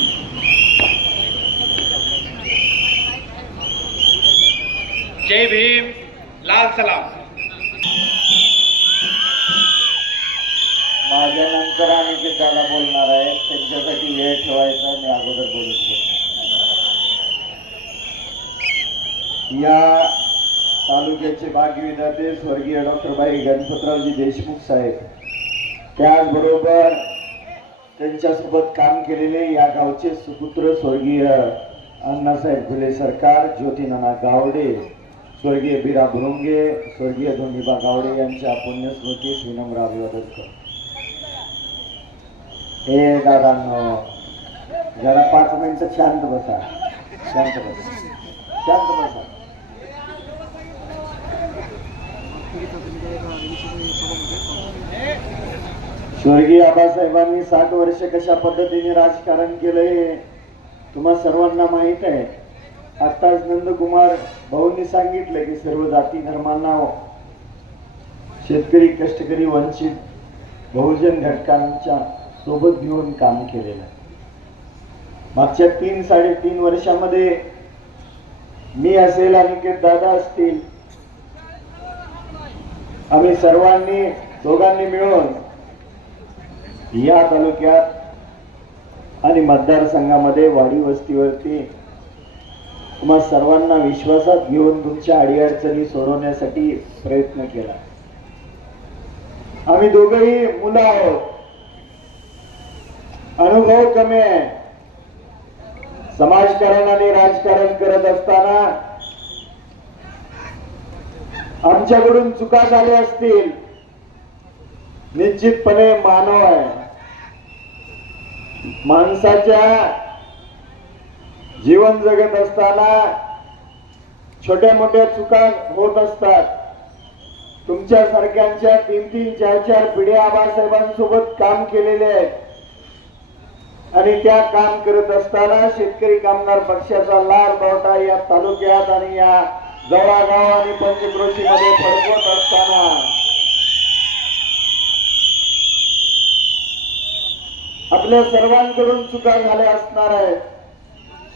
जय भीम लाल सलाम माझ्या नंतर आम्ही ते त्याला बोलणार आहे त्यांच्यासाठी वेळ ठेवायचा मी अगोदर बोलतो या तालुक्याचे बाकी विधाते स्वर्गीय डॉक्टर बाई गणपतरावजी देशमुख साहेब त्याचबरोबर त्यांच्यासोबत काम केलेले या गावचे सुपुत्र स्वर्गीय अण्णासाहेब फुले सरकार ज्योतिनाना गावडे स्वर्गीय बिरा भुरुंगे स्वर्गीय धोंडीबा गावडे यांच्या पुण्यस्मृती विनम्र अभिवादन करतो हे दादांनो जरा पाच मिनिट शांत बसा शांत बसा शांत बसा स्वर्गीय आबासाहेबांनी साठ वर्ष कशा पद्धतीने राजकारण केलंय हे तुम्हा सर्वांना माहित आहे आत्ताच नंदकुमार भाऊंनी सांगितलं की सर्व जाती धर्मांना शेतकरी कष्टकरी वंचित बहुजन घटकांच्या सोबत घेऊन काम केलेलं मागच्या तीन साडेतीन वर्षामध्ये मी असेल अनिकेत दादा असतील आम्ही सर्वांनी दोघांनी मिळून या तालुक्यात आणि मतदारसंघामध्ये वाडी वस्तीवरती तुम्हा सर्वांना विश्वासात घेऊन तुमच्या अडीअडचणी सोडवण्यासाठी प्रयत्न केला आम्ही दोघही मुलं आहोत अनुभव कमी आहे समाजकारण आणि राजकारण करत असताना आमच्याकडून चुका झाल्या असतील निश्चितपणे मानव आहे माणसाच्या जीवन जगत असताना छोट्या मोठ्या चुका होत असतात तुमच्या सारख्यांच्या तीन तीन चार चार पिढे आबासाहेबांसोबत काम केलेले आहेत आणि त्या काम करत असताना शेतकरी कामगार पक्षाचा लाल बावटा या तालुक्यात आणि या गावागाव आणि पंचक्रोशीमध्ये फडकवत असताना आपल्या सर्वांकडून चुका झाल्या असणार आहेत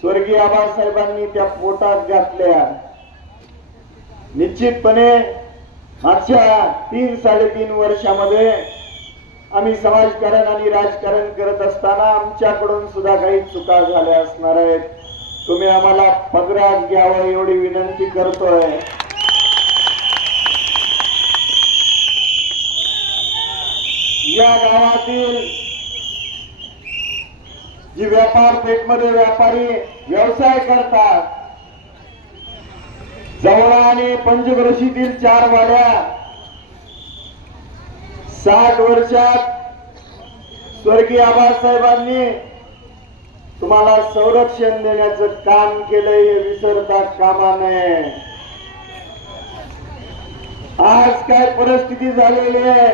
स्वर्गीय आबासाहेबांनी त्या पोटात घातल्या निश्चितपणे मागच्या तीन साडेतीन वर्षामध्ये आम्ही समाजकारण आणि राजकारण करत असताना आमच्याकडून सुद्धा काही चुका झाल्या असणार आहेत तुम्ही आम्हाला पगरात घ्यावं एवढी विनंती करतोय या गावातील की व्यापार पेठमध्ये व्यापारी व्यवसाय करतात जवळा आणि पंचवर्षीतील चार वाड्या साठ वर्षात स्वर्गीय आबासाहेबांनी तुम्हाला संरक्षण देण्याचं काम केलंय हे विसरता कामा नये आज काय परिस्थिती झालेली आहे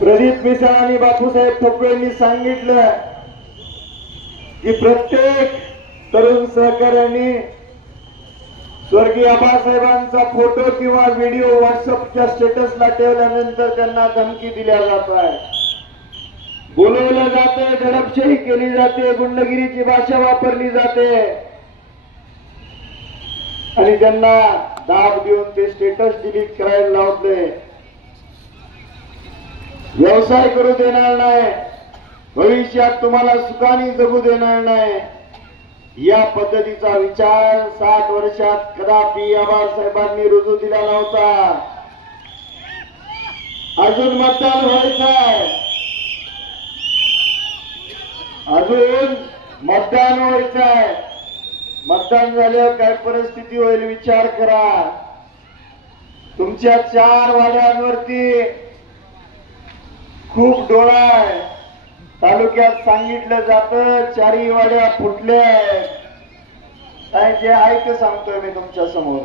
प्रदीप मिसाळ आणि बापूसाहेब ठोकळे सांगितलं की प्रत्येक तरुण सहकार्याने स्वर्गीय आबासाहेबांचा फोटो किंवा व्हिडिओ व्हॉट्सअपच्या स्टेटसला ठेवल्यानंतर त्यांना धमकी दिल्या जात आहे बोलवलं जाते दडपशाही केली जाते गुंडगिरीची भाषा वापरली जाते आणि त्यांना दाब देऊन ते स्टेटस डिलीट करायला लावते व्यवसाय करू देणार नाही भविष्यात तुम्हाला सुखाने जगू देणार नाही या पद्धतीचा विचार साठ वर्षात कदापि साहेबांनी रुजू दिला नव्हता अजून मतदान व्हायचं अजून मतदान व्हायचंय मतदान झाल्यावर काय परिस्थिती होईल विचार करा तुमच्या चार वाड्यांवरती खूप डोळा आहे तालुक्यात सांगितलं जात चारी वाड्या फुटल्या जे आहे ते सांगतोय मी तुमच्या समोर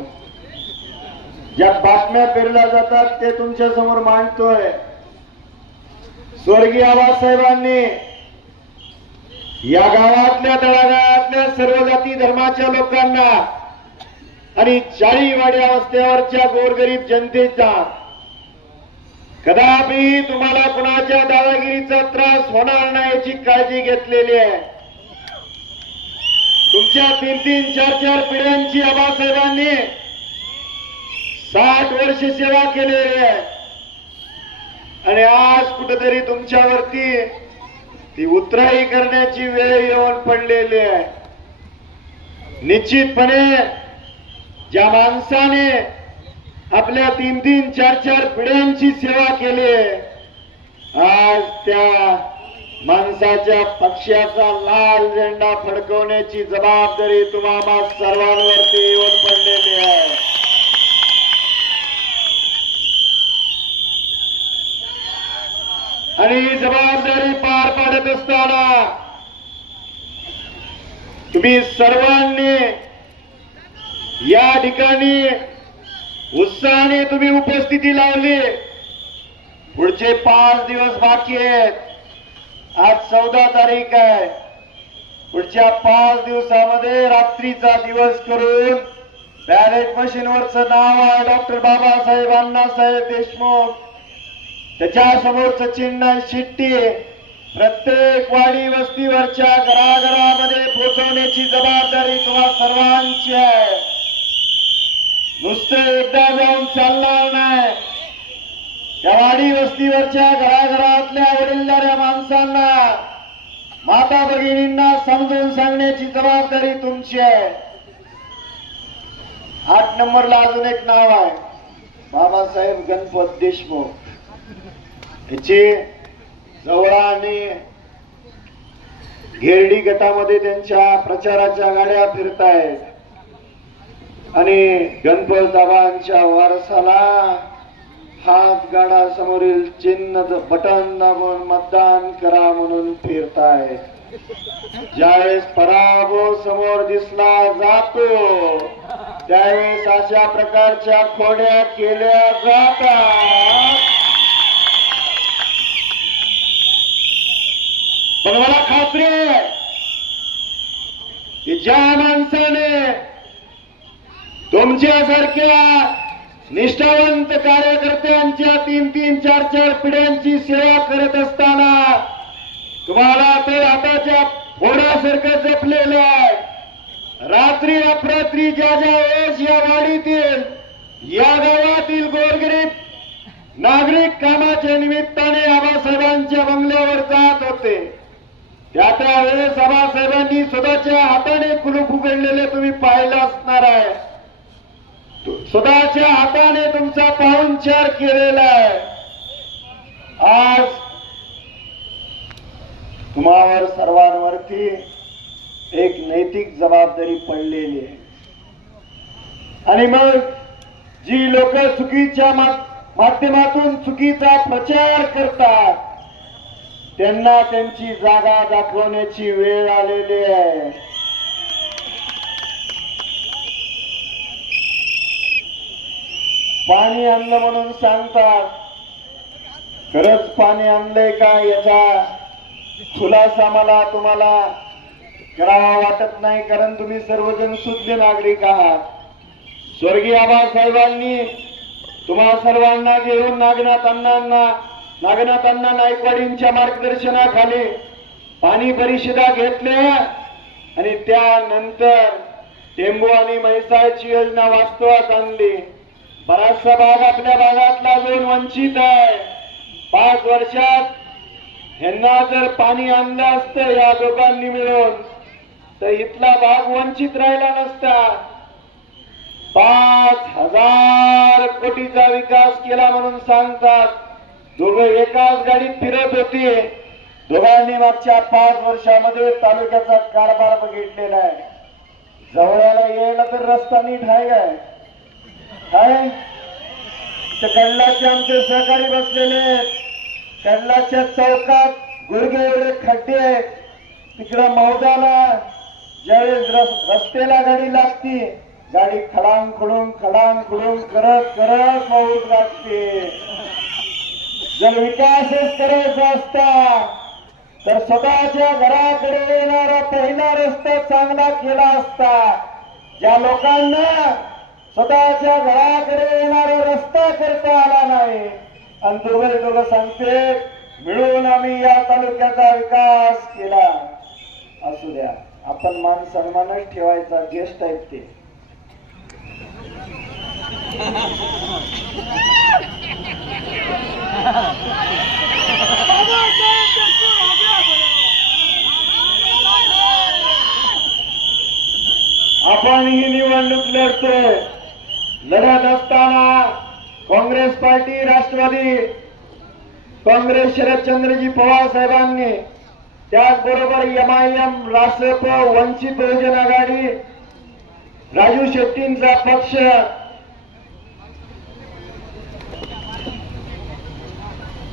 ज्या बातम्या पेरल्या जातात ते तुमच्या समोर मांडतोय स्वर्गीय आबासाहेबांनी या गावातल्या तळागाळातल्या सर्व जाती धर्माच्या लोकांना आणि चारी वाड्या अवस्थेवरच्या गोरगरीब जनतेचा कदापि तुम्हाला कुणाच्या दादागिरीचा त्रास होणार नाही याची काळजी घेतलेली आहे तुमच्या तीन तीन चार चार पिढ्यांची आबासाहेबांनी साठ वर्ष सेवा केलेली आहे आणि आज कुठेतरी तुमच्यावरती ती उतराई करण्याची वेळ येऊन पडलेली आहे निश्चितपणे ज्या माणसाने आपल्या तीन तीन चार चार पिढ्यांची सेवा केली आहे आज त्या माणसाच्या पक्षाचा लाल झेंडा फडकवण्याची जबाबदारी तुम्हाला सर्वांवरती येऊन पडलेली आहे आणि ही जबाबदारी पार पाडत असताना तुम्ही सर्वांनी या ठिकाणी उत्साहाने तुम्ही उपस्थिती लावली पुढचे पाच दिवस बाकी आहेत आज चौदा तारीख आहे पुढच्या पाच दिवसामध्ये रात्रीचा दिवस करून बॅलेट मशीनवरचं नाव आहे डॉक्टर बाबासाहेब अण्णासाहेब देशमुख त्याच्या समोरच चिन्ह शिट्टी प्रत्येक वाडी वस्तीवरच्या घराघरामध्ये पोहोचवण्याची जबाबदारी तुम्हाला सर्वांची आहे नुसतं एकदा जाऊन चालणार नाही त्या वाडी वस्तीवरच्या घराघरातल्या वडीलधाऱ्या माणसांना माता भगिनींना समजून सांगण्याची जबाबदारी तुमची आहे आठ नंबरला अजून एक नाव आहे बाबासाहेब गणपत देशमुख याचे जवळा आणि घेरडी गटामध्ये त्यांच्या प्रचाराच्या गाड्या फिरतायत आणि गणपतबाबांच्या वारसाला हात गाडा समोरील चिन्ह बटन दाबून मतदान करा म्हणून फिरताय ज्यावेळेस पराभव समोर दिसला जातो त्यावेळेस अशा प्रकारच्या खोड्या केल्या जातात पण मला खात्री आहे ज्या तुमच्यासारख्या निष्ठावंत कार्यकर्त्यांच्या तीन तीन चार चार पिढ्यांची सेवा करत असताना तुम्हाला ते आताच्या फोडासारखं जपलेलं आहे रात्री अपरात्री ज्या ज्या वेळेस या वाडीतील या गावातील गोरगरीब नागरिक कामाच्या निमित्ताने आबासाहेबांच्या बंगल्यावर जात होते त्या त्यावेळेस आबासाहेबांनी स्वतःच्या हाताने कुलूप उघडलेले तुम्ही पाहिलं असणार आहे स्वतःच्या हाताने तुमचा पाहुणचार केलेला आहे आज तुम्हावर सर्वांवरती एक नैतिक जबाबदारी पडलेली आहे आणि मग जी लोक चुकीच्या माध्यमातून चुकीचा प्रचार करतात त्यांना त्यांची जागा दाखवण्याची वेळ आलेली आहे पाणी आणलं म्हणून सांगतात खरंच पाणी आणलंय का याचा खुलासा मला तुम्हाला करावा वाटत नाही कारण तुम्ही सर्वजण शुद्ध नागरिक आहात स्वर्गीय आबासाहेबांनी तुम्हा सर्वांना घेऊन नागनाथ अण्णांना नागनाथ अण्णा नायकवाडींच्या मार्गदर्शनाखाली पाणी परिषदा घेतल्या आणि त्यानंतर टेंबू आणि म्हैसाळची योजना वास्तवात आणली बराचसा भाग आपल्या भागातला अजून वंचित आहे पाच वर्षात ह्यांना जर पाणी आणलं असतं या लोकांनी मिळून तर इथला भाग वंचित राहिला नसता पाच हजार कोटीचा विकास केला म्हणून सांगतात दोघं एकाच गाडीत फिरत होते दोघांनी मागच्या पाच वर्षामध्ये तालुक्याचा कारभार बघितलेला आहे जवळाला येणं तर रस्ता नीट आहे काय ते कल्लाचे आमचे सहकारी बसलेले कल्लाच्या चौकात गुरगे एवढे खड्डे आहेत तिकडं मौदाला ज्यावेळेस रस्त्याला गाडी लागते गाडी खडांग खुडून खडांग खुडून करत करत मौज लागते जर विकासच करायचा असता तर स्वतःच्या घराकडे येणारा पहिला रस्ता चांगला केला असता ज्या लोकांना स्वतःच्या घराकडे येणारा रस्ता करता आला नाही आणि दोघे दोघं सांगते मिळून आम्ही या तालुक्याचा विकास केला असू द्या आपण मान सन्मानच ठेवायचा ज्येष्ठ आहेत ते आपण ही निवडणूक लढतोय लढत असताना Congress party Rashtrawadi Congress Sharadchandraji Pawar साहेबांनी त्याचबरोबर M I M Rasap Vanchit Bahujan Aghadi Raju शेट्टींचा पक्ष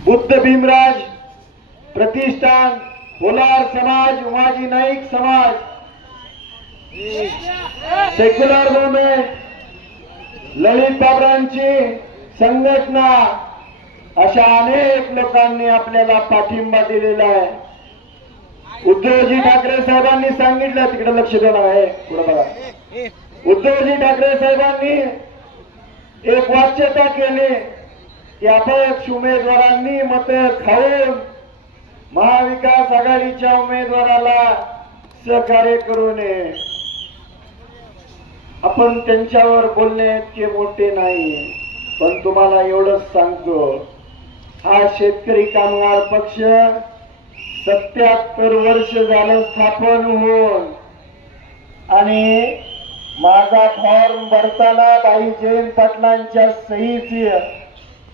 बुद्ध भीमराज प्रतिष्ठान कोलार समाज उमाजी नाईक समाज सेक्युलर मुवमेंट ललित बाबरांची संघटना अशा अनेक लोकांनी आपल्याला पाठिंबा दिलेला आहे उद्धवजी ठाकरे साहेबांनी सांगितलं तिकडे लक्ष देणार आहे पुढे बघा उद्धवजी ठाकरे साहेबांनी एक वाच्यता केली की अपक्ष उमेदवारांनी मत खाऊन महाविकास आघाडीच्या उमेदवाराला सहकार्य करू नये आपण त्यांच्यावर बोलणे इतके मोठे नाही पण तुम्हाला एवढंच सांगतो हा शेतकरी कामगार पक्ष सत्याहत्तर वर्ष झालं स्थापन होऊन आणि माझा फॉर्म भरताना बाई जयंत पाटलांच्या सहीची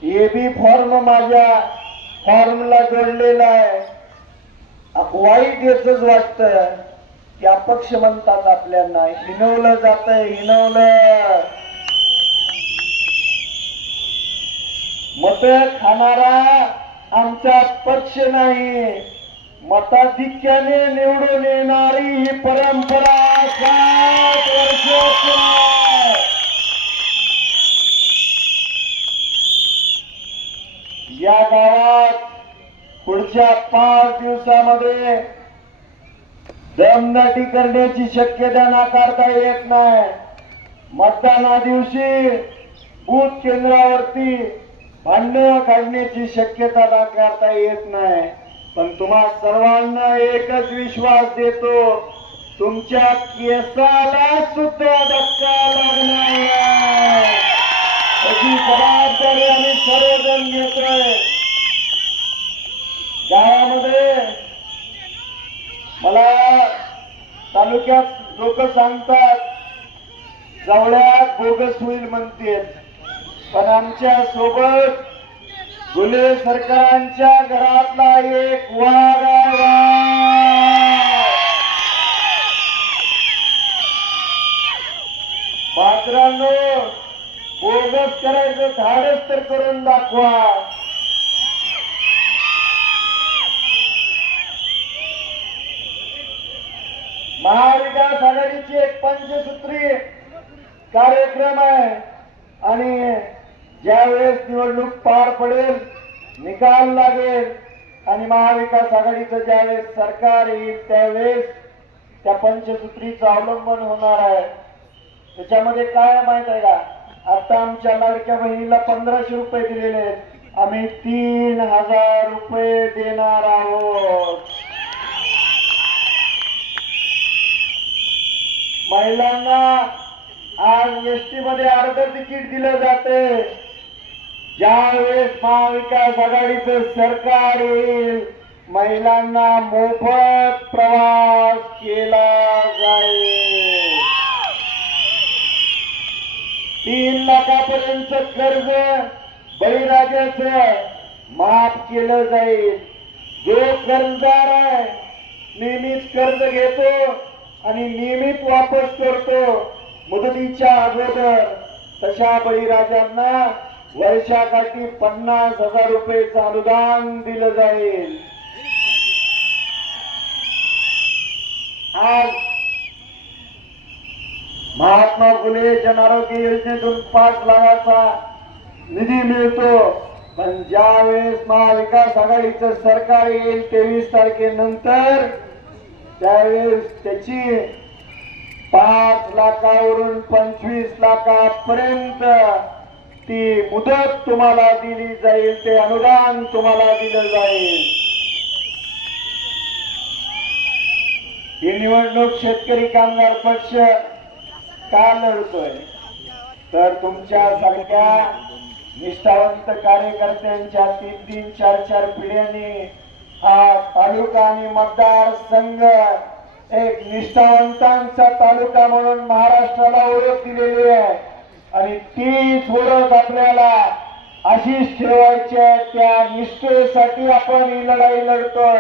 हे बी फॉर्म माझ्या फॉर्मला जोडलेला आहे वाईट याच वाटतं की अपक्ष म्हणतात आपल्याला हिनवलं जात हिनवलं मत खाणारा आमचा पक्ष नाही मताधिक्याने निवडून येणारी ही परंपरा सात वर्ष या गावात पुढच्या पाच दिवसामध्ये दमदाटी करण्याची शक्यता नाकारता येत नाही मतदाना दिवशी बूथ केंद्रावरती भांडण काढण्याची शक्यता नाकारता येत नाही पण तुम्हा सर्वांना एकच विश्वास देतो तुमच्या केसाला सुद्धा धक्का लागणार अशी जबाबदारी आम्ही सर्वजण घेतोय गावामध्ये मला तालुक्यात लोक सांगतात जवळ्या बोगस होईल म्हणतील पण आमच्या सोबत गुले सरकारांच्या घरातला एक वारा पात्रांनो बोगस करायचं धाडस तर करून दाखवा महाविकास आघाडीची एक पंचसूत्री कार्यक्रम आहे आणि ज्या वेळेस निवडणूक पार पडेल निकाल लागेल आणि महाविकास आघाडीचं वेळेस सरकार येईल त्यावेळेस त्या पंचसूत्रीचं अवलंबन होणार आहे त्याच्यामध्ये काय माहित आहे का आता आमच्या लाडक्या बहिणीला पंधराशे रुपये दिलेले आहेत आम्ही तीन हजार रुपये देणार आहोत महिलांना आज टी मध्ये अर्ध तिकीट दिलं जाते ज्यावेळेस महाविकास आघाडीच सरकार येईल महिलांना मोफत प्रवास केला जाईल तीन लाखापर्यंत कर्ज बळीराजाच माफ केलं जाईल जो कर्जदार आहे नेहमीच कर्ज घेतो आणि नियमित वापस करतो मुदतीच्या अगोदर तशा बळीराजांना वर्षासाठी पन्नास हजार रुपयेच अनुदान दिलं जाईल आज महात्मा फुले जन आरोग्य योजनेतून पाच लाखाचा निधी मिळतो पण ज्यावेळेस महाविकास आघाडीचं सरकार येईल तेवीस तारखेनंतर त्यावेळेस त्याची पाच लाखावरून पंचवीस लाखापर्यंत ती मुदत तुम्हाला दिली जाईल ते अनुदान तुम्हाला दिलं जाईल ही निवडणूक शेतकरी कामगार पक्ष का लढतोय तर तुमच्या सगळ्या निष्ठावंत कार्यकर्त्यांच्या तीन तीन चार चार पिढ्यांनी हा तालुका आणि मतदार संघ एक निष्ठावंतांचा तालुका म्हणून महाराष्ट्राला ओळख दिलेली आहे आणि तीच ओळख आपल्याला अशीच ठेवायची आहे त्या निष्ठेसाठी आपण ही लढाई लढतोय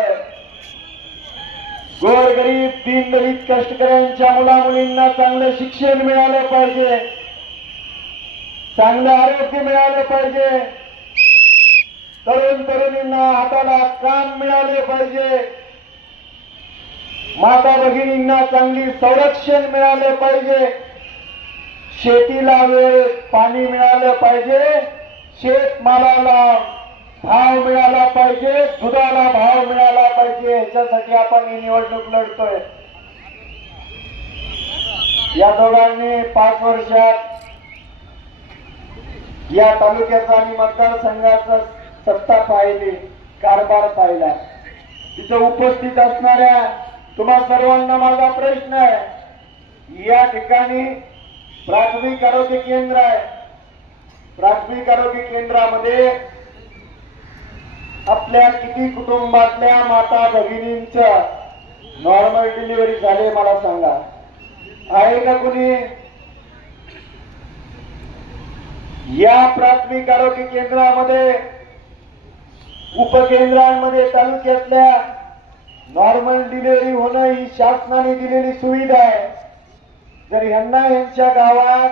गोरगरीब दलित कष्टकऱ्यांच्या मुला मुलींना चांगलं शिक्षण मिळालं पाहिजे चांगलं आरोग्य मिळालं पाहिजे तरुण तरुणींना हाताला काम मिळाले पाहिजे माता भगिनींना चांगली संरक्षण मिळाले पाहिजे शेतीला वेळ पाणी मिळालं पाहिजे शेतमालाला भाव मिळाला पाहिजे दुधाला भाव मिळाला पाहिजे याच्यासाठी आपण ही निवडणूक लढतोय या दोघांनी पाच वर्षात या तालुक्याचा आणि मतदारसंघाचा सत्ता पाहिली कारभार पाहिला तिथं उपस्थित असणाऱ्या तुम्हा सर्वांना माझा प्रश्न आहे या ठिकाणी प्राथमिक आरोग्य केंद्र आहे प्राथमिक आरोग्य केंद्रामध्ये आपल्या किती कुटुंबातल्या माता भगिनींच नॉर्मल डिलिव्हरी झाले मला सांगा आहे का कुणी या प्राथमिक आरोग्य केंद्रामध्ये उपकेंद्रांमध्ये तालुक्यातल्या नॉर्मल डिलिव्हरी होणं ही शासनाने दिलेली सुविधा आहे जर यांना यांच्या गावात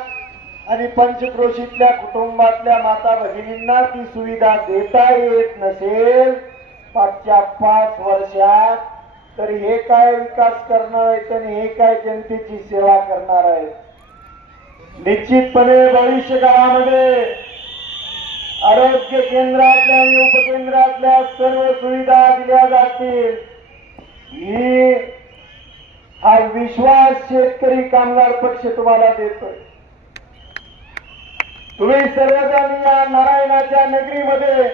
आणि पंचक्रोशीतल्या कुटुंबातल्या माता भगिनींना ती सुविधा देता येत नसेल पाचच्या पाच वर्षात तर हे काय विकास करणार आहेत आणि हे काय जनतेची सेवा करणार आहेत निश्चितपणे भविष्य काळामध्ये मुख्य केंद्रातल्या आणि उपकेंद्रातल्या सर्व सुविधा दिल्या जातील मी हा विश्वास शेतकरी कामगार पक्ष तुम्हाला देतो तुम्ही सर्वजण या नारायणाच्या नगरीमध्ये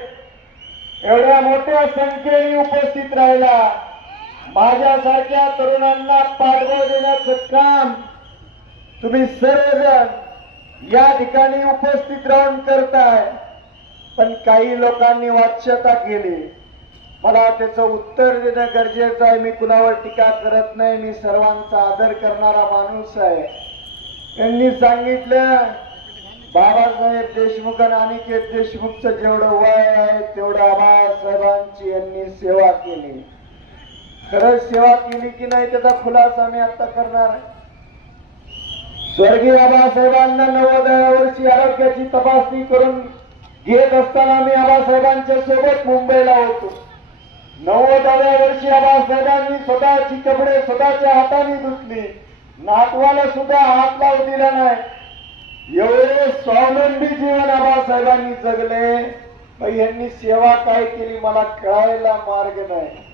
एवढ्या मोठ्या संख्येने उपस्थित राहिला माझ्यासारख्या तरुणांना पाठबळ देण्याचं काम तुम्ही सर्वजण या ठिकाणी उपस्थित राहून करताय पण काही लोकांनी वाच्यता केली मला त्याच उत्तर देणं गरजेचं आहे मी कुणावर टीका करत नाही मी सर्वांचा आदर करणारा माणूस आहे त्यांनी सांगितलं बाबासाहेब देशमुख आणि अनिकेत देशमुखचं जेवढं वय आहे तेवढं बाबासाहेबांची यांनी सेवा केली खरंच सेवा केली की नाही त्याचा खुलासा मी आता करणार आहे स्वर्गीय बाबासाहेबांना नव्वद वर्षी आरोग्याची तपासणी करून येत असताना मी आबासाहेबांच्या सोबत मुंबईला होतो नव्वदाव्या वर्षी आबासाहेबांनी स्वतःची कपडे स्वतःच्या हाताने धुतली नातवाला सुद्धा हात लावू दिला नाही एवढे स्वावलंबी जीवन आबासाहेबांनी जगले यांनी सेवा काय केली मला कळायला मार्ग नाही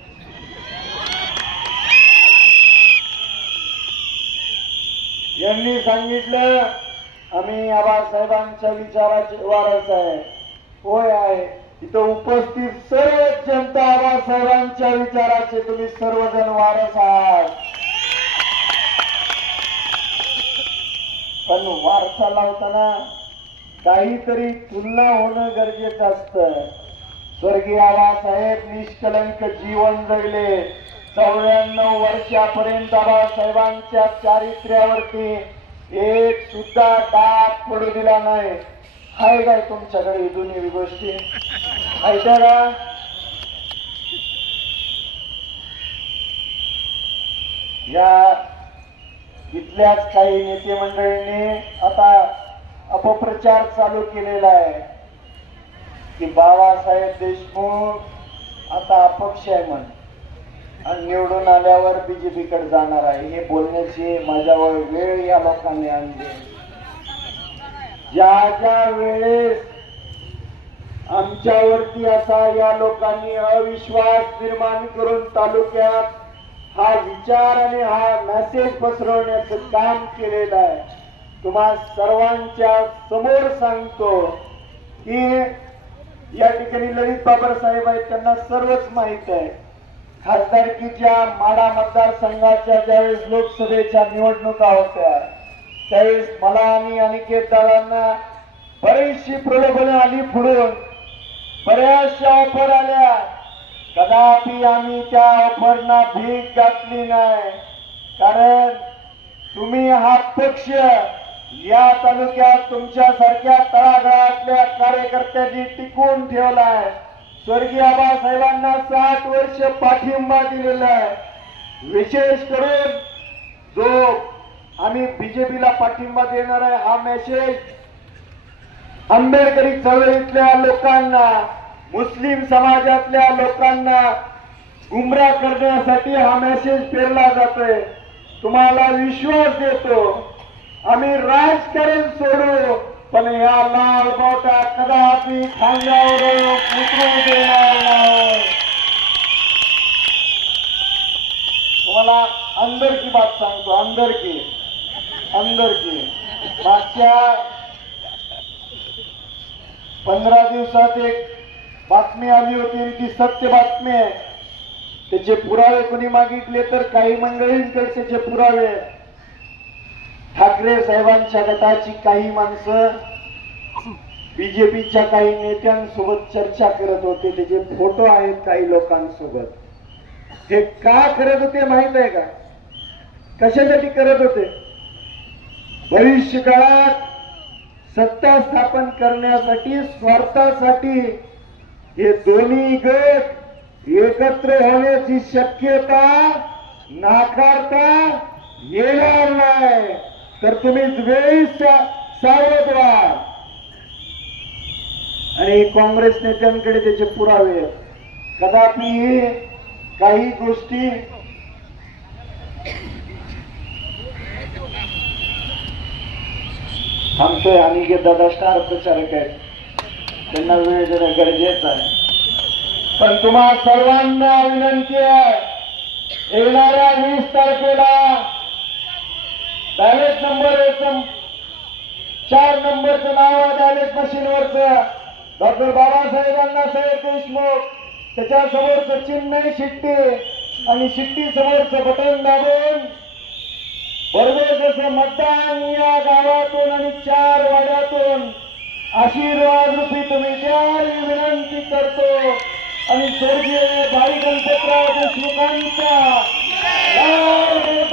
यांनी सांगितलं आम्ही आबासाहेबांच्या विचाराचे वारस आहे होय आहे इथं उपस्थित सर्व जनता साहेबांच्या विचाराचे तुम्ही सर्वजण वारस आहात पण वारसा लावताना काहीतरी तुलना होणं गरजेचं असत स्वर्गीय आबासाहेब निष्कलंक जीवन जगले चौऱ्याण्णव वर्षापर्यंत आबासाहेबांच्या चारित्र्यावरती एक सुद्धा डाग पडू दिला नाही हाय काय तुमच्याकडे ही दोन्ही गोष्टी ऐका का या इथल्याच काही नेते मंडळींनी आता अपप्रचार चालू केलेला आहे की बाबासाहेब देशमुख आता अपक्ष आहे म्हण आणि निवडून आल्यावर बीजेपीकडे जाणार आहे हे बोलण्याची माझ्यावर वेळ या लोकांनी आणली ज्या ज्या वेळेस आमच्यावरती असा या लोकांनी अविश्वास निर्माण करून तालुक्यात हा विचार आणि हा मेसेज पसरवण्याचं काम केलेलं आहे तुम्हा सर्वांच्या समोर सांगतो की या ठिकाणी ललित बाबर साहेब आहेत त्यांना सर्वच माहित आहे खासदारकीच्या माडा मतदारसंघाच्या ज्यावेळेस लोकसभेच्या निवडणुका होत्या त्यावेळेस मला आणि दादांना बरीचशी प्रलोभन आली पुढून बऱ्याचशा ऑफर आल्या कदापि आम्ही त्या ऑफरना भीक घातली नाही कारण तुम्ही हा पक्ष या तालुक्यात तुमच्यासारख्या तळागाळातल्या कार्यकर्त्यांनी टिकून ठेवलाय स्वर्गीय आबासाहेबांना साठ वर्ष पाठिंबा दिलेला आहे विशेष करून जो आम्ही बीजेपीला पाठिंबा देणार आहे हा मेसेज आंबेडकरी चळवळीतल्या लोकांना मुस्लिम समाजातल्या लोकांना गुमराह करण्यासाठी हा मेसेज पेरला जातोय तुम्हाला विश्वास देतो आम्ही राजकारण सोडू पण या लाल बोटा कदापि खांद्यावर देणार तुम्हाला अंदर की बात सांगतो अंदर की आमदारकी मागच्या पंधरा दिवसात एक बातमी आली होती की सत्य बातमी आहे त्याचे पुरावे कोणी मागितले तर काही मंडळींकडे त्याचे पुरावे ठाकरे साहेबांच्या गटाची काही माणसं बीजेपीच्या काही नेत्यांसोबत चर्चा करत होते त्याचे फोटो आहेत काही लोकांसोबत हे का करत होते माहित आहे का कशासाठी करत होते भविष्य काळात सत्ता स्थापन करण्यासाठी स्वार्थासाठी हे दोन्ही गट एकत्र होण्याची शक्यता नाकारता येणार नाही तर तुम्ही वेळी सावध व्हा आणि काँग्रेस नेत्यांकडे त्याचे पुरावे कदापि काही गोष्टी थांबतोय आणि जे स्टार प्रचारक आहेत त्यांना वेळ देणं गरजेचं आहे पण तुम्हा सर्वांना विनंती आहे येणाऱ्या वीस तारखेला बॅलेट नंबर एक चार नंबरचं नाव आहे बॅलेट मशीनवरचं डॉक्टर बाबासाहेबांना साहेब देशमुख त्याच्यासमोरचं चिन्ह शिट्टी आणि शिट्टी समोरचं बटन दाबून बरोबर मतदान या गावातून आणि चार वाड्यातून आशीर्वाद रूपी तुम्ही द्याल विनंती करतो आणि स्वर्गीय बाई गणपतराव देशमुखांचा